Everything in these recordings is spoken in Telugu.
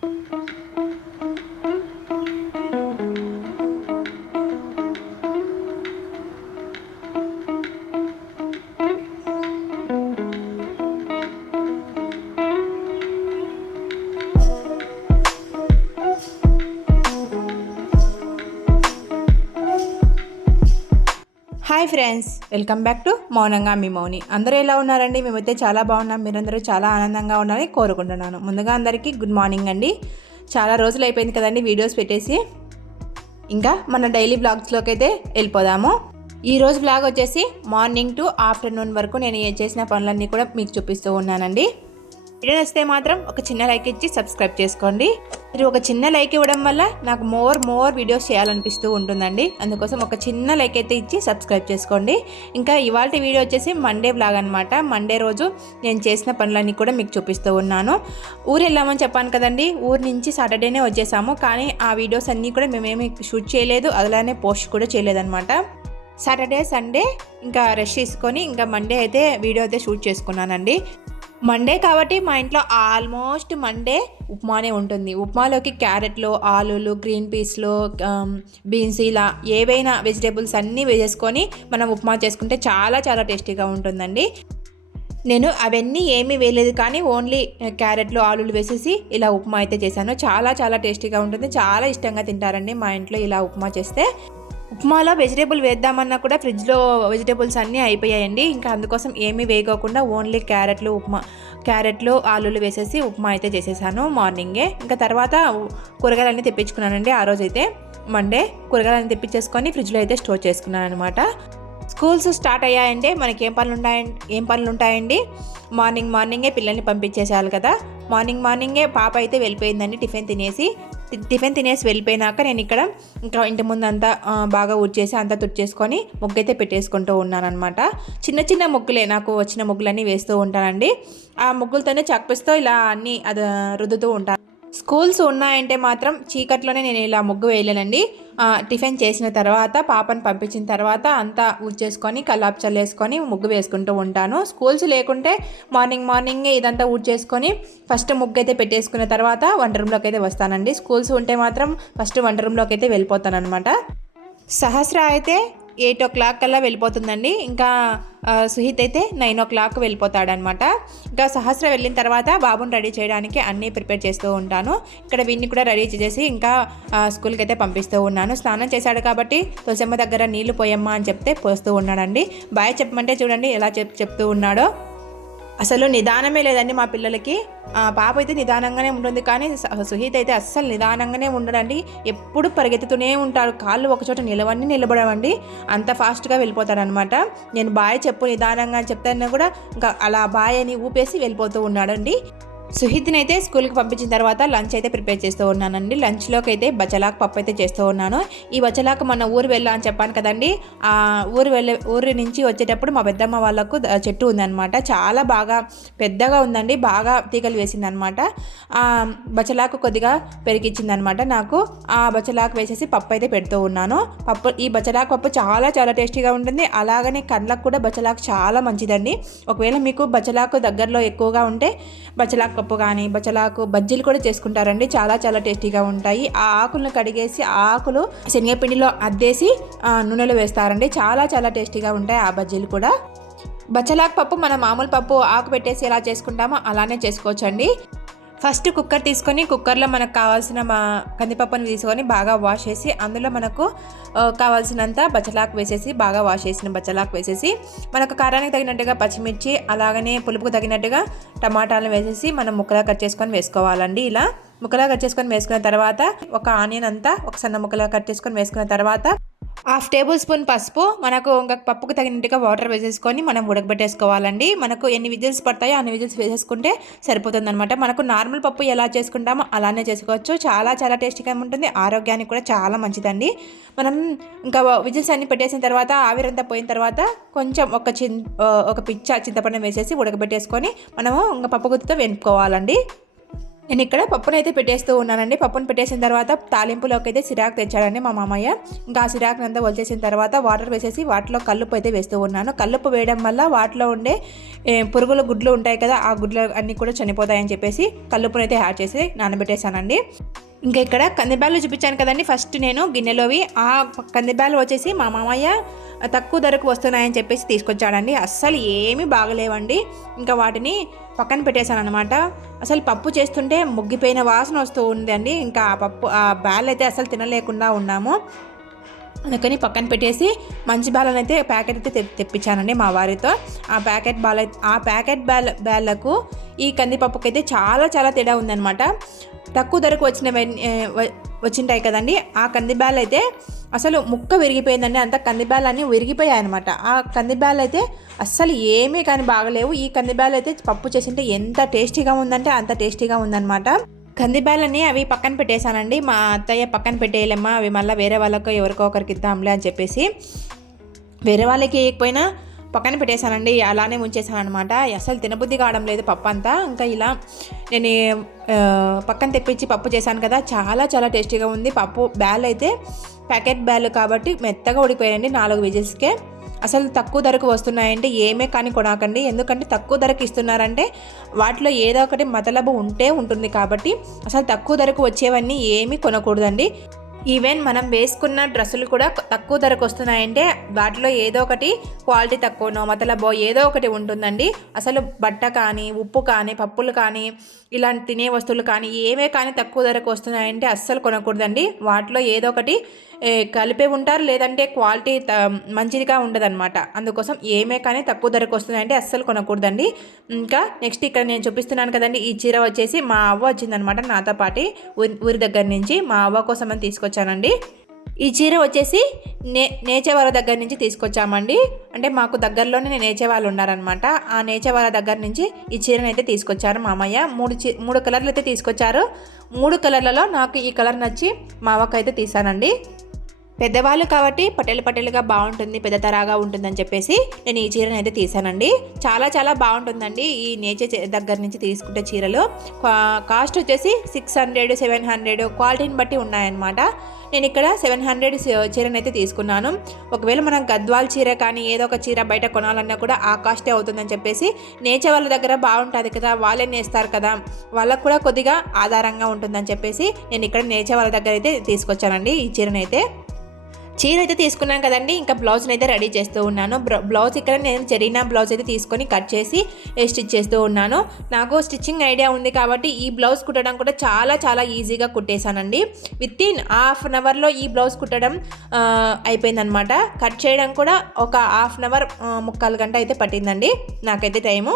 Hi friends, welcome back to మౌనంగా మీ మౌని. అందరూ ఎలా ఉన్నారండి? మేమైతే చాలా బాగున్నాం. మీరందరూ చాలా ఆనందంగా ఉన్నారని కోరుకుంటున్నాను. ముందుగా అందరికీ గుడ్ మార్నింగ్ అండి. చాలా రోజులు అయిపోయింది కదండి వీడియోస్ పెట్టేసి. ఇంకా మన డైలీ బ్లాగ్స్లోకి అయితే వెళ్ళిపోదాము. ఈరోజు బ్లాగ్ వచ్చేసి మార్నింగ్ టు ఆఫ్టర్నూన్ వరకు నేను చేసిన పనులన్నీ కూడా మీకు చూపిస్తూ ఉన్నానండి. వీడియో నచ్చితే మాత్రం ఒక చిన్న లైక్ ఇచ్చి సబ్స్క్రైబ్ చేసుకోండి. మీరు ఒక చిన్న లైక్ ఇవ్వడం వల్ల నాకు మోర్ వీడియోస్ చేయాలనిపిస్తూ ఉంటుందండి. అందుకోసం ఒక చిన్న లైక్ అయితే ఇచ్చి సబ్స్క్రైబ్ చేసుకోండి. ఇంకా ఇవాళ వీడియో వచ్చేసి మండే బ్లాగ్ అనమాట. మండే రోజు నేను చేసిన పనులన్నీ కూడా మీకు చూపిస్తూ ఉన్నాను. ఊరు వెళ్ళామని చెప్పాను కదండి. ఊరు నుంచి సాటర్డేనే వచ్చేసాము. కానీ ఆ వీడియోస్ అన్నీ కూడా మేమేమి షూట్ చేయలేదు, అలానే పోస్ట్ కూడా చేయలేదన్నమాట. సాటర్డే సండే ఇంకా రెస్ట్ తీసుకొని ఇంకా మండే అయితే వీడియో అయితే షూట్ చేసుకున్నానండి. మండే కాబట్టి మా ఇంట్లో ఆల్మోస్ట్ మండే ఉప్మానే ఉంటుంది. ఉప్మాలోకి క్యారెట్లు, ఆలులు, గ్రీన్ పీస్లు, బీన్స్ ఇలా ఏవైనా వెజిటేబుల్స్ అన్నీ వేసేసుకొని మనం ఉప్మా చేసుకుంటే చాలా చాలా టేస్టీగా ఉంటుందండి. నేను అవన్నీ ఏమీ వేయలేదు, కానీ ఓన్లీ క్యారెట్లు, ఆలులు వేసేసి ఇలా ఉప్మా అయితే చేశాను. చాలా చాలా టేస్టీగా ఉంటుంది. చాలా ఇష్టంగా తింటారండి మా ఇంట్లో ఇలా ఉప్మా చేస్తే. ఉప్మాలో వెజిటేబుల్ వేద్దామన్నా కూడా ఫ్రిడ్జ్లో వెజిటేబుల్స్ అన్నీ అయిపోయాయండి. ఇంకా అందుకోసం ఏమీ వేయకోకుండా ఓన్లీ క్యారెట్లు, ఆలులు వేసేసి ఉప్మా అయితే చేసేసాను మార్నింగే. ఇంకా తర్వాత కూరగాయలన్నీ తెప్పించుకున్నానండి. ఆ రోజైతే మండే కూరగాయలన్నీ తెప్పించేసుకొని ఫ్రిడ్జ్లో అయితే స్టోర్ చేసుకున్నాను అనమాట. స్కూల్స్ స్టార్ట్ అయ్యాయంటే మనకి ఏం పనులు ఉంటాయండి. మార్నింగే పిల్లల్ని పంపించేసేయాలి కదా. మార్నింగే పాప అయితే వెళ్ళిపోయిందండి టిఫిన్ తినేసి వెళ్ళిపోయినాక నేను ఇక్కడ ఇంకా ఇంటి ముందు అంతా బాగా ఊడ్చేసి అంతా తుడిచేసుకొని ముగ్గు అయితే పెట్టేసుకుంటూ ఉన్నానమాట. చిన్న చిన్న ముగ్గులే, నాకు వచ్చిన ముగ్గులన్నీ వేస్తూ ఉంటానండి. ఆ ముగ్గులతోనే చాక్పీస్తో ఇలా అన్నీ అది రుద్దుతూ ఉంటాను. స్కూల్స్ ఉన్నాయంటే మాత్రం చీకట్లోనే నేను ఇలా ముగ్గు వేయలేనండి. టిఫిన్ చేసిన తర్వాత పాపను పంపించిన తర్వాత అంతా ఊడ్చేసుకొని కల్లాపు చల్లేసుకొని ముగ్గు వేసుకుంటూ ఉంటాను. స్కూల్స్ లేకుంటే మార్నింగే ఇదంతా ఊడ్చేసుకొని ఫస్ట్ ముగ్గు అయితే పెట్టేసుకున్న తర్వాత వంట రూమ్లోకి అయితే వస్తానండి. స్కూల్స్ ఉంటే మాత్రం ఫస్ట్ వంట రూమ్లోకి అయితే వెళ్ళిపోతాను అనమాట. సహస్ర అయితే 8 o'clock కల్లా వెళ్ళిపోతుందండి. ఇంకా సుహిత్ అయితే 9 o'clock వెళ్ళిపోతాడనమాట. ఇంకా సహస్ర వెళ్ళిన తర్వాత బాబుని రెడీ చేయడానికి అన్నీ ప్రిపేర్ చేస్తూ ఉంటాను. ఇక్కడ వీడిని కూడా రెడీ చేసి ఇంకా స్కూల్కి అయితే పంపిస్తూ ఉన్నాను. స్నానం చేశాడు కాబట్టి తులసమ్మ దగ్గర నీళ్లు పోయమ్మా అని చెప్తే పోస్తూ ఉన్నాడండి. బాయ్ చెప్పమంటే చూడండి ఎలా చెప్తూ ఉన్నాడో. అసలు నిదానమే లేదండి మా పిల్లలకి. పాప అయితే నిదానంగానే ఉంటుంది, కానీ సుహిత్ అయితే అస్సలు నిదానంగానే ఉండడండి. ఎప్పుడు పరిగెత్తుతూనే ఉంటాడు. కాళ్ళు ఒకచోట నిలబడవండి, అంత ఫాస్ట్గా వెళ్ళిపోతాడనమాట. నేను బాయ్ చెప్పు నిదానంగా అని చెప్తాను కూడా ఇంకా అలా బాయ్ అని ఊపేసి వెళ్ళిపోతూ ఉన్నాడండి. సుహిత్ని అయితే స్కూల్కి పంపించిన తర్వాత లంచ్ అయితే ప్రిపేర్ చేస్తూ ఉన్నానండి. లంచ్లోకి అయితే బచ్చలాకు పప్పు అయితే చేస్తూ ఉన్నాను. ఈ బచ్చలాకు మన ఊరు వెళ్ళా అని చెప్పాను కదండి. ఆ ఊరి నుంచి వచ్చేటప్పుడు మా పెద్దమ్మ వాళ్ళకు చెట్టు ఉందన్నమాట. చాలా బాగా పెద్దగా ఉందండి, బాగా తీగలు వేసిందనమాట. ఆ బచ్చలాకు కొద్దిగా పెరిగిచ్చిందనమాట నాకు. ఆ బచ్చలాకు వేసేసి పప్పు అయితే పెడుతూ ఉన్నాను. ఈ బచ్చలాకు పప్పు చాలా చాలా టేస్టీగా ఉంటుంది. అలాగనే కళ్ళకు కూడా బచ్చలాకు చాలా మంచిదండి. ఒకవేళ మీకు బచ్చలాకు దగ్గరలో ఎక్కువగా ఉంటే బచ్చలాకు పప్పు కానీ బచ్చలాకు బజ్జీలు కూడా చేసుకుంటారండి. చాలా చాలా టేస్టీగా ఉంటాయి. ఆ ఆకులను కడిగేసి ఆ ఆకులు శనగపిండిలో అద్దేసి నూనెలో వేస్తారండి. చాలా చాలా టేస్టీగా ఉంటాయి ఆ బజ్జీలు కూడా. బచ్చలాకు పప్పు మనం మామూలు పప్పు ఆకు పెట్టేసి ఎలా చేసుకుంటామో అలానే చేసుకోవచ్చండి. ఫస్ట్ కుక్కర్ తీసుకొని కుక్కర్లో మనకు కావాల్సిన కందిపప్పుని తీసుకొని బాగా వాష్ చేసి అందులో మనకు కావాల్సినంత బచ్చలాకు వేసేసి బాగా వాష్ చేసిన బచ్చలాకు వేసేసి మనకు కారానికి తగినట్టుగా పచ్చిమిర్చి అలాగనే పులుపుకు తగినట్టుగా టమాటాలు వేసేసి మనం ముక్కలా కట్ చేసుకొని వేసుకోవాలండి. ఇలా ముక్కలా కట్ చేసుకొని వేసుకున్న తర్వాత ఒక ఆనియన్ అంతా ఒక సన్న ముక్కలా కట్ చేసుకొని వేసుకున్న తర్వాత 1/2 tablespoon పసుపు, మనకు ఇంకా పప్పుకు తగినట్టుగా వాటర్ వేసేసుకొని మనం ఉడకబెట్టేసుకోవాలండి. మనకు ఎన్ని విజిల్స్ పడతాయో అన్ని విజిల్స్ వేసేసుకుంటే సరిపోతుందన్నమాట. మనకు నార్మల్ పప్పు ఎలా చేసుకుంటామో అలానే చేసుకోవచ్చు. చాలా చాలా టేస్టీగా ఉంటుంది, ఆరోగ్యానికి కూడా చాలా మంచిదండి. మనం ఇంకా విజిల్స్ అన్ని పెట్టేసిన తర్వాత ఆవిరంతా పోయిన తర్వాత కొంచెం ఒక పిచ్చ చింతపండు వేసేసి ఉడకబెట్టేసుకొని మనము ఇంకా పప్పు గుత్తితో వెనుక్కోవాలండి. నేను ఇక్కడ పప్పునైతే పెట్టేస్తూ ఉన్నానండి. పప్పును పెట్టేసిన తర్వాత తాలింపులోకి అయితే సిరాకు తెచ్చాడండి మా మామయ్య. ఇంకా ఆ సిరాకుని అంతా వచ్చేసిన తర్వాత వాటర్ వేసేసి వాటిలో కల్లుప్పు అయితే వేస్తూ ఉన్నాను. కల్లుప్పు వేయడం వల్ల వాటిలో ఉండే పురుగులు గుడ్లు ఉంటాయి కదా, ఆ గుడ్లు అన్నీ కూడా చనిపోతాయని చెప్పేసి కల్లుప్పునైతే యాడ్ చేసి నానబెట్టేశానండి. ఇంకా ఇక్కడ కందిబ్యాలు చూపించాను కదండి ఫస్ట్ నేను గిన్నెలోవి. ఆ కందిబ్యాలు వచ్చేసి మా మామయ్య తక్కువ ధరకు వస్తున్నాయని చెప్పేసి తీసుకొచ్చాడండి. అస్సలు ఏమీ బాగలేవండి. ఇంకా వాటిని పక్కన పెట్టేశాను అనమాట. అసలు పప్పు చేస్తుంటే ముగ్గిపోయిన వాసన వస్తూ ఉందండి. ఇంకా ఆ బ్యాల్ అయితే అసలు తినలేకుండా ఉన్నాము. అందుకని పక్కన పెట్టేసి మంచి బ్యాలను అయితే ప్యాకెట్ అయితే తెప్పించానండి మా వారితో. ఆ ప్యాకెట్ బ్యాళ్ళకు ఈ కందిపప్పుకి అయితే చాలా చాలా తేడా ఉందన్నమాట. తక్కువ ధరకు వచ్చింటాయి కదండి, ఆ కందిబ్యాలు అయితే అసలు ముక్క విరిగిపోయిందండి. అంత కందిబ్యాలు అన్నీ విరిగిపోయాయి అనమాట. ఆ కందిబ్యాలు అయితే అస్సలు ఏమీ కానీ బాగలేవు. ఈ కందిబ్యాలు అయితే పప్పు చేసింటే ఎంత టేస్టీగా ఉందంటే అంత టేస్టీగా ఉందన్నమాట. కందిబ్యాలని అవి పక్కన పెట్టేశానండి. మా అత్తయ్య పక్కన పెట్టేయలేమ్మా, అవి మళ్ళీ వేరే వాళ్ళకో ఎవరికో ఒకరికి ఇద్దాంలే అని చెప్పేసి వేరే వాళ్ళకి వేయకపోయినా పక్కన పెట్టేశానండి. అలానే ఉంచేసాను అనమాట. అసలు తినబుద్ధి కావడం లేదు పప్పు అంతా. ఇంకా ఇలా నేను పక్కన తెప్పించి పప్పు చేశాను కదా, చాలా చాలా టేస్టీగా ఉంది. పప్పు బ్యాల్ అయితే ప్యాకెట్ బ్యాల్ కాబట్టి మెత్తగా ఉడికిపోయాయండి 4 విజిల్స్కే. అసలు తక్కువ ధరకు వస్తున్నాయంటే ఏమే కానీ కొనకండి. ఎందుకంటే తక్కువ ధరకు ఇస్తున్నారంటే వాటిలో ఏదో ఒకటి మతలబు ఉంటే ఉంటుంది. కాబట్టి అసలు తక్కువ ధరకు వచ్చేవన్నీ ఏమీ కొనకూడదండి. ఈవెన్ మనం వేసుకున్న డ్రెస్సులు కూడా తక్కువ ధరకు వస్తున్నాయంటే వాటిలో ఏదో ఒకటి క్వాలిటీ తక్కువనో మతలబో ఏదో ఒకటి ఉంటుందండి. అసలు బట్ట కానీ, ఉప్పు కానీ, పప్పులు కానీ, ఇలాంటి తినే వస్తువులు కానీ ఏవే కానీ తక్కువ ధరకు వస్తున్నాయంటే అస్సలు కొనకూడదండి. వాటిలో ఏదో ఒకటి కలిపే ఉంటారు, లేదంటే క్వాలిటీ మంచిదిగా ఉండదన్నమాట. అందుకోసం ఏమే కానీ తక్కువ ధరకు వస్తున్నాయంటే అస్సలు కొనకూడదండి. ఇంకా నెక్స్ట్ ఇక్కడ నేను చూపిస్తున్నాను కదండి, ఈ చీర వచ్చేసి మా అవ్వ వచ్చిందనమాట నాతో పాటు ఊరి దగ్గర నుంచి. మా అవ్వ కోసం అని తీసుకొచ్చానండి. ఈ చీర వచ్చేసి నేచేవాళ్ళ దగ్గర నుంచి తీసుకొచ్చామండి. అంటే మాకు దగ్గరలోనే నేచేవాళ్ళు ఉన్నారనమాట. ఆ నేచేవాళ్ళ దగ్గర నుంచి ఈ చీరను అయితే తీసుకొచ్చారు మామయ్య. 3 కలర్లు అయితే తీసుకొచ్చారు. 3 కలర్లలో నాకు ఈ కలర్ నచ్చి మా అవ్వకు అయితే తీసానండి. పెద్దవాళ్ళు కాబట్టి పటేలుగా బాగుంటుంది, పెద్ద తరాగా ఉంటుందని చెప్పేసి నేను ఈ చీరను అయితే తీసానండి. చాలా చాలా బాగుంటుందండి ఈ నేచర్ దగ్గర నుంచి తీసుకుంటే చీరలు. కాస్ట్ వచ్చేసి 600, 700 క్వాలిటీని బట్టి ఉన్నాయన్నమాట. నేను ఇక్కడ 700 చీరను అయితే తీసుకున్నాను. ఒకవేళ మనం గద్వాల్ చీర కానీ ఏదో ఒక చీర బయట కొనాలన్నా కూడా ఆ కాస్టే అవుతుందని చెప్పేసి నేచర్ వాళ్ళ దగ్గర బాగుంటుంది కదా, వాళ్ళే నేస్తారు కదా, వాళ్ళకు కూడా కొద్దిగా ఆధారంగా ఉంటుందని చెప్పేసి నేను ఇక్కడ నేచర్ వాళ్ళ దగ్గర అయితే తీసుకొచ్చానండి ఈ చీరనైతే. చీర అయితే తీసుకున్నాం కదండి, ఇంకా బ్లౌజ్ని అయితే రెడీ చేస్తూ ఉన్నాను. బ్లౌజ్ ఇక్కడ నేను జరీనా బ్లౌజ్ అయితే తీసుకొని కట్ చేసి స్టిచ్ చేస్తూ ఉన్నాను. నాకు స్టిచ్చింగ్ ఐడియా ఉంది కాబట్టి ఈ బ్లౌజ్ కుట్టడం కూడా చాలా చాలా ఈజీగా కుట్టేశానండి. వితిన్ హాఫ్ అన్ అవర్లో ఈ బ్లౌజ్ కుట్టడం అయిపోయిందనమాట. కట్ చేయడం కూడా ఒక హాఫ్ అన్ అవర్ 3/4 గంట అయితే పట్టిందండి నాకైతే టైము.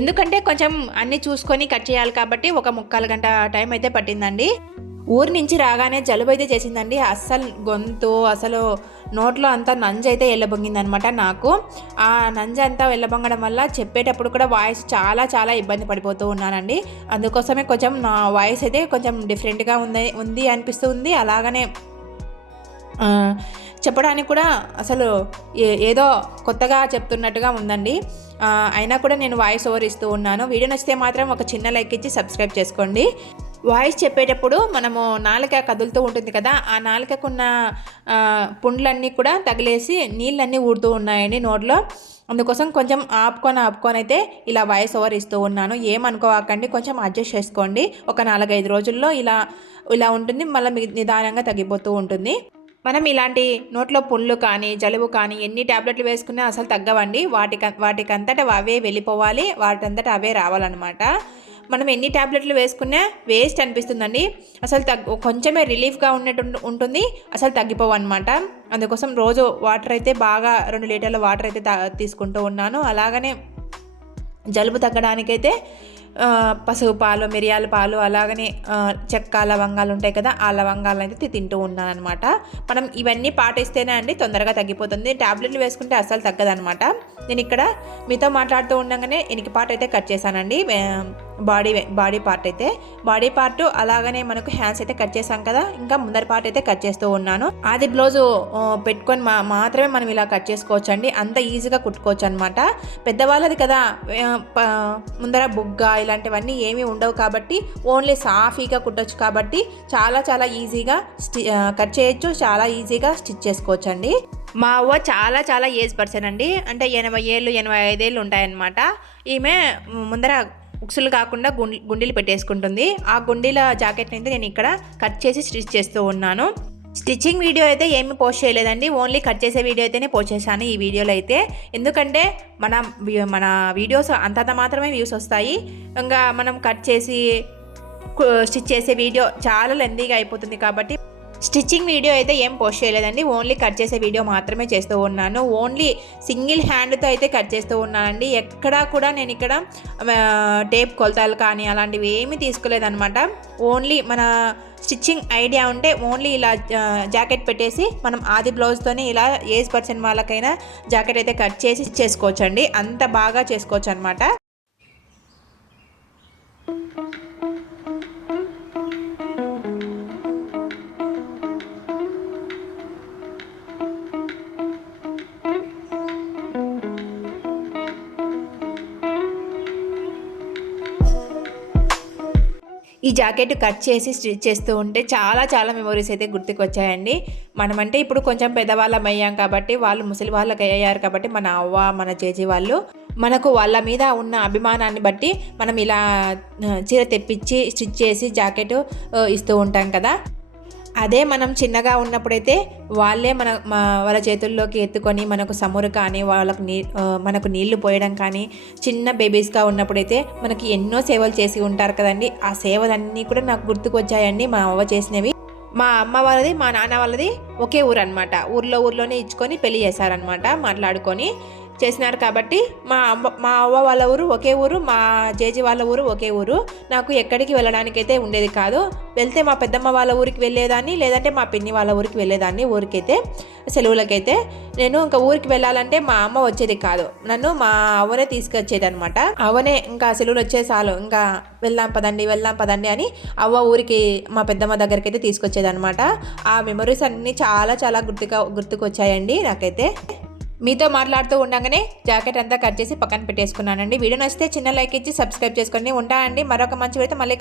ఎందుకంటే కొంచెం అన్నీ చూసుకొని కట్ చేయాలి కాబట్టి ఒక 3/4 గంట టైం అయితే పట్టిందండి. ఊరి నుంచి రాగానే జలుబు అయితే చేసిందండి. అస్సలు గొంతు అసలు నోట్లో అంతా నంజు అయితే వెళ్ళబొంగిందనమాట నాకు. ఆ నంజు అంతా వెళ్ళబొంగడం వల్ల చెప్పేటప్పుడు కూడా వాయిస్ చాలా చాలా ఇబ్బంది పడిపోతూ ఉన్నానండి. అందుకోసమే కొంచెం నా వాయిస్ అయితే కొంచెం డిఫరెంట్గా ఉంది అనిపిస్తుంది. అలాగనే చెప్పడానికి కూడా అసలు ఏదో కొత్తగా చెప్తున్నట్టుగా ఉందండి. అయినా కూడా నేను వాయిస్ ఓవర్ ఇస్తూ ఉన్నాను. వీడియో నచ్చితే మాత్రం ఒక చిన్న లైక్ ఇచ్చి సబ్స్క్రైబ్ చేసుకోండి. వాయిస్ చెప్పేటప్పుడు మనము నాలుక కదులుతూ ఉంటుంది కదా, ఆ నాలుకకున్న పుండ్లన్నీ కూడా తగిలేసి నీళ్ళన్నీ ఊడుతూ ఉన్నాయండి నోట్లో. అందుకోసం కొంచెం ఆపుకొని అయితే ఇలా వాయిస్ ఓవర్ ఇస్తూ ఉన్నాను. ఏమనుకోకండి, కొంచెం అడ్జస్ట్ చేసుకోండి. ఒక 4-5 రోజుల్లో ఇలా ఉంటుంది, మళ్ళీ నిదానంగా తగ్గిపోతూ ఉంటుంది. మనం ఇలాంటి నోట్లో పుండ్లు కానీ జలుబు కానీ ఎన్ని ట్యాబ్లెట్లు వేసుకున్నా అసలు తగ్గవండి. వాటికంతటా అవే వెళ్ళిపోవాలి, వాటంతటా అవే రావాలన్నమాట. మనం ఎన్ని ట్యాబ్లెట్లు వేసుకున్నా వేస్ట్ అనిపిస్తుందండి. అసలు కొంచెమే రిలీఫ్గా ఉన్నట్టు ఉంటుంది, అసలు తగ్గిపోవు అనమాట. అందుకోసం రోజు వాటర్ అయితే బాగా 2 లీటర్ల వాటర్ అయితే తీసుకుంటూ ఉన్నాను. అలాగనే జలుబు తగ్గడానికైతే పసుపు పాలు, మిరియాల పాలు, అలాగనే చెక్క లవంగాలు ఉంటాయి కదా, ఆ లవంగాలను అయితే తింటూ ఉన్నాను అనమాట. మనం ఇవన్నీ పాటిస్తేనే అండి తొందరగా తగ్గిపోతుంది. ట్యాబ్లెట్లు వేసుకుంటే అస్సలు తగ్గదనమాట. నేను ఇక్కడ మీతో మాట్లాడుతూ ఉండగానే ఎనికి పార్ట్ అయితే కట్ చేశానండి. బాడీ పార్ట్ అలాగనే మనకు హ్యాండ్స్ అయితే కట్ చేశాం కదా, ఇంకా ముందరి పార్ట్ అయితే కట్ చేస్తూ ఉన్నాను. అది బ్లౌజు పెట్టుకొని మాత్రమే మనం ఇలా కట్ చేసుకోవచ్చు అండి. అంత ఈజీగా కుట్టుకోవచ్చు అనమాట. పెద్దవాళ్ళది కదా, ముందర బుగ్గ ఇలాంటివన్నీ ఏమీ ఉండవు కాబట్టి ఓన్లీ సాఫీగా కుట్టచ్చు కాబట్టి చాలా చాలా ఈజీగా కట్ చేయొచ్చు, చాలా ఈజీగా స్టిచ్ చేసుకోవచ్చండి. మా అవ్వ చాలా చాలా ఏజ్ పర్సన్ అండి, అంటే 80 ఏళ్ళు 85 ఏళ్ళు ఉంటాయన్నమాట. ఈమె ముందర ఉక్సులు కాకుండా గుండీలు పెట్టేసుకుంటుంది. ఆ గుండీల జాకెట్ని అయితే నేను ఇక్కడ కట్ చేసి స్టిచ్ చేస్తూ ఉన్నాను. స్టిచ్చింగ్ వీడియో అయితే ఏమీ పోస్ట్ చేయలేదండి, ఓన్లీ కట్ చేసే వీడియో అయితేనే పోస్ట్ చేశాను ఈ వీడియోలో అయితే. ఎందుకంటే మన వీడియోస్ అంతంత మాత్రమే వ్యూస్ వస్తాయి. ఇంకా మనం కట్ చేసి స్టిచ్ చేసే వీడియో చాలా లెందీగా అయిపోతుంది కాబట్టి స్టిచ్చింగ్ వీడియో అయితే ఏం పోస్ట్ చేయలేదండి, ఓన్లీ కట్ చేసే వీడియో మాత్రమే చేస్తూ ఉన్నాను. ఓన్లీ సింగిల్ హ్యాండ్తో అయితే కట్ చేస్తూ ఉన్నానండి. ఎక్కడా కూడా నేను ఇక్కడ టేప్ కొలతలు కానీ అలాంటివి ఏమీ తీసుకోలేదన్నమాట. ఓన్లీ మన స్టిచ్చింగ్ ఐడియా ఉంటే ఓన్లీ ఇలా జాకెట్ పెట్టేసి మనం ఆది బ్లౌజ్తోని ఇలా ఏజ్ పర్సన్ వాళ్ళకైనా జాకెట్ అయితే కట్ చేసి చేసుకోవచ్చండి, అంత బాగా చేసుకోవచ్చు అనమాట. ఈ జాకెట్ కట్ చేసి స్టిచ్ చేస్తూ ఉంటే చాలా చాలా మెమొరీస్ అయితే గుర్తుకొచ్చాయండి. మనమంటే ఇప్పుడు కొంచెం పెద్దవాళ్ళం అయ్యాం కాబట్టి, వాళ్ళు ముసలి వాళ్ళకి అయ్యారు కాబట్టి మన అవ్వ మన చేజీ వాళ్ళు మనకు వాళ్ళ మీద ఉన్న అభిమానాన్ని బట్టి మనం ఇలా చీర తెప్పించి స్టిచ్ చేసి జాకెట్ ఇస్తూ ఉంటాం కదా. అదే మనం చిన్నగా ఉన్నప్పుడైతే వాళ్ళే వాళ్ళ చేతుల్లోకి ఎత్తుకొని మనకు సమురు కానీ మనకు నీళ్లు పోయడం కానీ, చిన్న బేబీస్గా ఉన్నప్పుడైతే మనకి ఎన్నో సేవలు చేసి ఉంటారు కదండి. ఆ సేవలన్నీ కూడా నాకు గుర్తుకొచ్చాయండి మా అవ్వ చేసినవి. మా అమ్మ వాళ్ళది మా నాన్న వాళ్ళది ఒకే ఊరు అనమాట. ఊర్లోనే ఇచ్చుకొని పెళ్లి చేశారనమాట, మాట్లాడుకొని చేసినారు కాబట్టి మా అవ్వ వాళ్ళ ఊరు ఒకే ఊరు, మా జేజీ వాళ్ళ ఊరు ఒకే ఊరు. నాకు ఎక్కడికి వెళ్ళడానికైతే ఉండేది కాదు. వెళ్తే మా పెద్దమ్మ వాళ్ళ ఊరికి వెళ్ళేదాన్ని, లేదంటే మా పిన్ని వాళ్ళ ఊరికి వెళ్ళేదాన్ని. ఊరికైతే సెలవులకైతే నేను ఇంకా ఊరికి వెళ్ళాలంటే మా అమ్మ వచ్చేది కాదు, నన్ను మా అవ్వనే తీసుకొచ్చేది అనమాట. అవ్వనే ఇంకా సెలవులు వచ్చే చాలు ఇంకా వెళ్దాం పదండి అని అవ్వ ఊరికి మా పెద్దమ్మ దగ్గరికి అయితే తీసుకొచ్చేది అనమాట. ఆ మెమరీస్ అన్నీ చాలా చాలా గుర్తుకొచ్చాయండి నాకైతే. మీతో మాట్లాడుతూ ఉండగానే జాకెట్ అంతా కట్ చేసి పక్కన పెట్టేసుకున్నానండి. వీడియో నచ్చితే చిన్న లైక్ ఇచ్చి సబ్స్క్రైబ్ చేసుకోండి. ఉంటా అండి, మరొక మంచి వీడియోతో మళ్ళీ